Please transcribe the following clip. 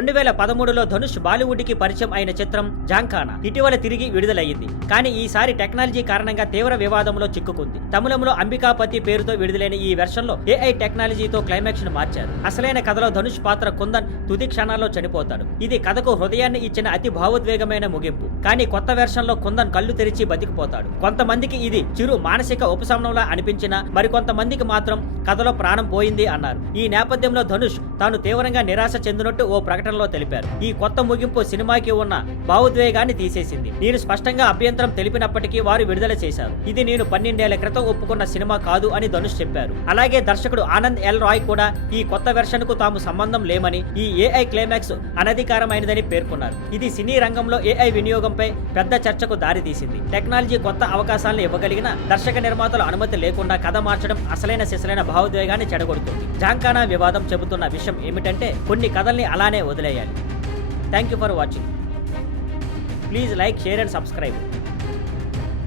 2013లో ధనుష్ బాలీవుడ్ కి పరిచయం అయిన చిత్రం జాంఖానా ఇటీవల తిరిగి విడుదలయ్యింది. కానీ ఈసారి టెక్నాలజీ కారణంగా తీవ్ర వివాదంలో చిక్కుకుంది. తమిళంలో అంబికాపతి పేరుతో విడుదలైన ఈ వెర్షన్ లో ఏఐ టెక్నాలజీతో క్లైమాక్స్ ను మార్చారు. అసలైన కథలో ధనుష్ పాత్ర కుందన్ తుది క్షణాల్లో చనిపోతాడు. ఇది కథకు హృదయాన్ని ఇచ్చిన అతి భావోద్వేగమైన ముగింపు. కానీ కొత్త వెర్షన్ లో కుందన్ కళ్ళు తెరిచి బతికిపోతాడు. కొంతమందికి ఇది చిరు మానసిక ఉపశమనంలా అనిపించినా మరికొంతమందికి మాత్రం కథలో ప్రాణం పోయింది అన్నారు. ఈ నేపథ్యంలో ధనుష్ తాను తీవ్రంగా నిరాశ చెందినట్టు ఓ ప్రకటనలో తెలిపారు. ఈ కొత్త ముగింపు సినిమాకి ఉన్న భావోద్వేగాన్ని తీసేసింది. నేను స్పష్టంగా అభ్యంతరం తెలిపినప్పటికీ వారు విడుదల చేశారు. ఇది నేను 12 ఏళ్ల క్రితం ఒప్పుకున్న సినిమా కాదు అని ధనుష్ చెప్పారు. అలాగే దర్శకుడు ఆనంద్ ఎల్ రాయ్ కూడా ఈ కొత్త వెర్షన్ కు తాము సంబంధం లేమని, ఈ ఏఐ క్లైమాక్స్ అనధికారమైనదని పేర్కొన్నారు. ఇది సినీ రంగంలో ఏఐ వినియోగంపై పెద్ద చర్చకు దారితీసింది. టెక్నాలజీ కొత్త అవకాశాలను ఇవ్వగలిగిన దర్శక నిర్మాతల అనుమతి లేకుండా కథ మార్చడం అసలైన సిసలైన భావోద్వేగాన్ని చెడగొడుతుంది. జాంఖానా వివాదం చెబుతున్న విషయం ఏమిటంటే కొన్ని కథల్ని అలానే వదిలేయాలి. Thank you for watching. Please like, share and subscribe.